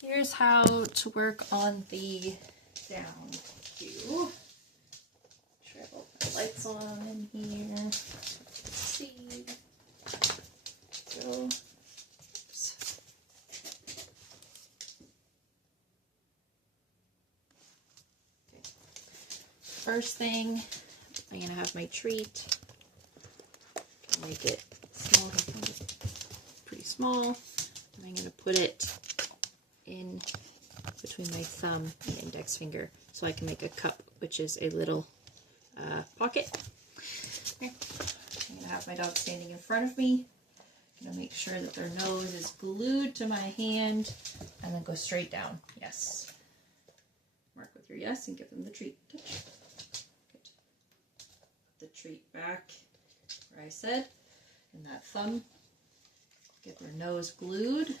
Here's how to work on the down cue. Sure, I've got my lights on in here. Let's see. So, oops. Okay. First thing, I'm gonna have my treat. Make it small. Pretty small. And I'm gonna put it in between my thumb and index finger so I can make a cup, which is a little pocket. Okay. I'm going to have my dog standing in front of me. I'm going to make sure that their nose is glued to my hand and then go straight down. Yes. Mark with your yes and give them the treat. Touch. Good. Put the treat back where I said, and that thumb. Get their nose glued.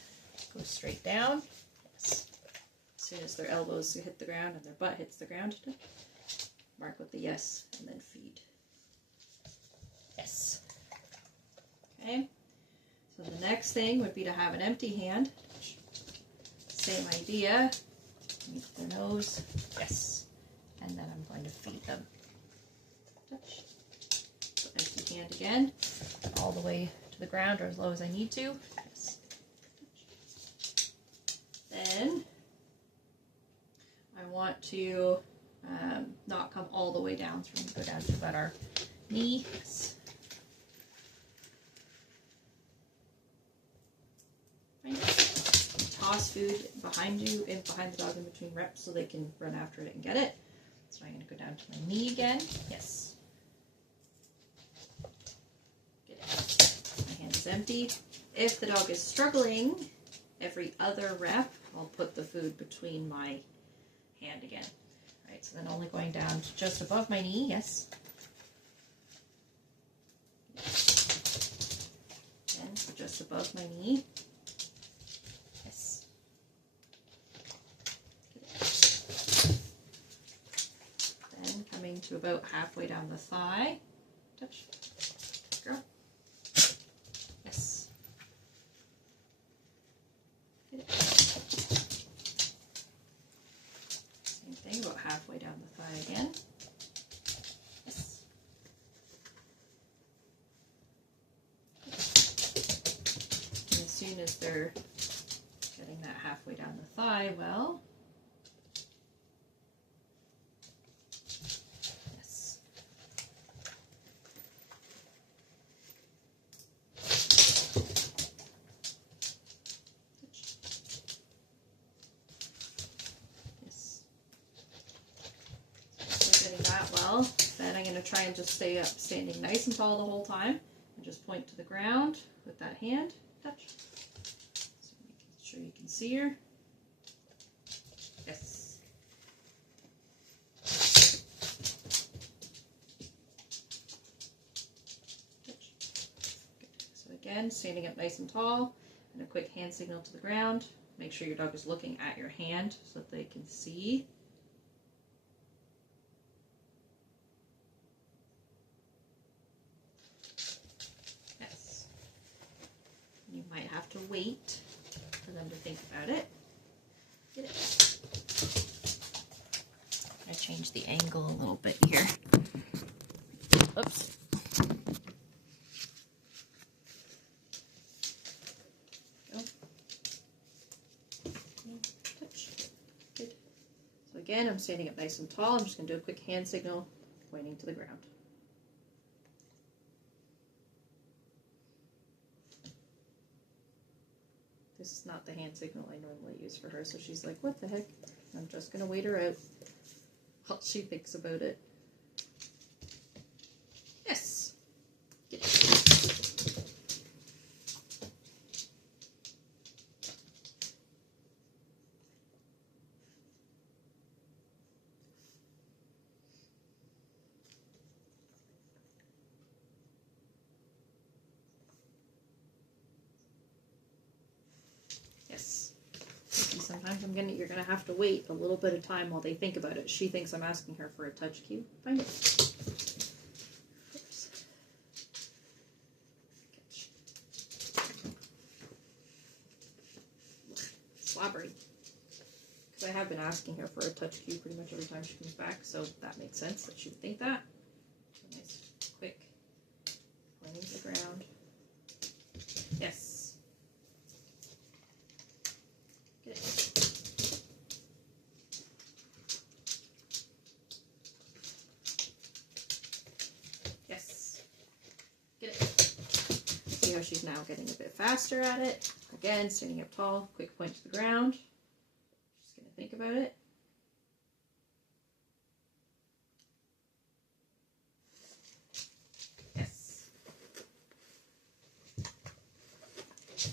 Go straight down. As soon as their elbows hit the ground and their butt hits the ground, mark with the yes and then feed. Yes. Okay. So the next thing would be to have an empty hand. Same idea. Meet their nose. Yes. And then I'm going to feed them. Touch. So empty hand again. All the way to the ground or as low as I need to. Yes. Then I want to not come all the way down, so we're going to go down to about our knee. Toss food behind you and behind the dog in between reps so they can run after it and get it. So I'm going to go down to my knee again. Yes. Get it. My hand is empty. If the dog is struggling, every other rep, I'll put the food between my hand again. All right, so then only going down to just above my knee, yes. Again, so just above my knee. Yes. Then coming to about halfway down the thigh. Touch. Girl. Yes. About halfway down the thigh again. Yes. And as soon as they're getting that halfway down the thigh, well, yes. Yes. That well, then I'm going to try and just stay up, standing nice and tall the whole time, and just point to the ground with that hand. Touch. So making sure you can see her. Yes. Touch. Good. So again, standing up nice and tall, and a quick hand signal to the ground. Make sure your dog is looking at your hand so that they can see. You might have to wait for them to think about it. Get it. I changed the angle a little bit here. Oops. Go. Touch. Good. So again, I'm standing up nice and tall. I'm just going to do a quick hand signal pointing to the ground. This is not the hand signal I normally use for her, so she's like, what the heck? I'm just going to wait her out while she thinks about it. Yes. Get it. Yes. Sometimes you're gonna have to wait a little bit of time while they think about it. She thinks I'm asking her for a touch cue. Find it. Oops. Slobbery. Because I have been asking her for a touch cue pretty much every time she comes back, so that makes sense that she would think that. Nice, quick, pointing to the ground. Yes. Get it. Yes. Get it. See how she's now getting a bit faster at it. Again, standing up tall, quick point to the ground. Just going to think about it. Yes.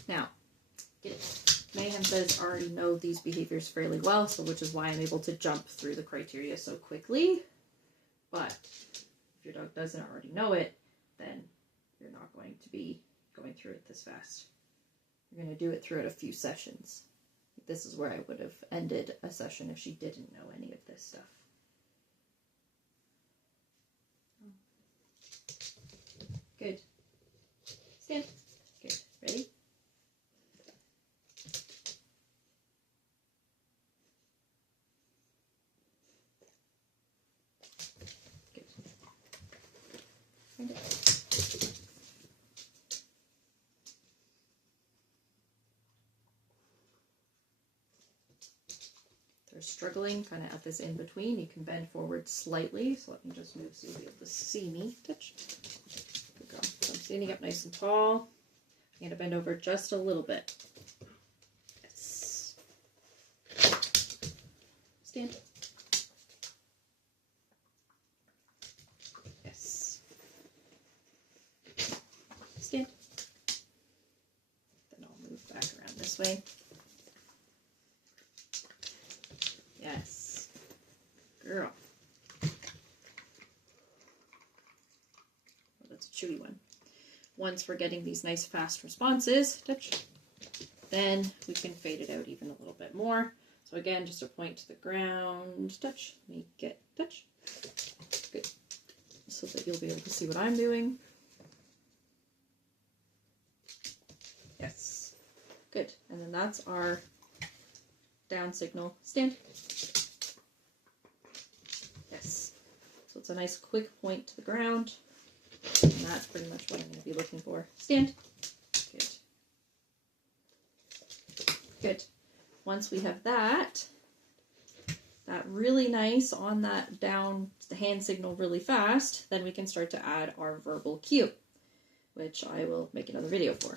Now, get it. Mayhem says I already know these behaviors fairly well, so which is why I'm able to jump through the criteria so quickly. But if your dog doesn't already know it, then you're not going to be going through it this fast. You're going to do it throughout a few sessions. This is where I would have ended a session if she didn't know any of this stuff. Good. Stand. Good. Ready? Good. Find it. They're struggling kind of at this in between. You can bend forward slightly. So let me just move so you'll be able to see me. Touch. Good girl. So I'm standing up nice and tall. I'm going to bend over just a little bit. Yes. Stand. Yes. Stand. Then I'll move back around this way. Yes. Girl. Oh, that's a chewy one. Once we're getting these nice fast responses, touch, then we can fade it out even a little bit more. So again, just a point to the ground, touch, make it touch. Good. So that you'll be able to see what I'm doing. Yes. Good. And then that's our down signal. Stand. Yes. So it's a nice quick point to the ground. And that's pretty much what I'm going to be looking for. Stand. Good. Good. Once we have that really nice on that down the hand signal really fast, then we can start to add our verbal cue, which I will make another video for.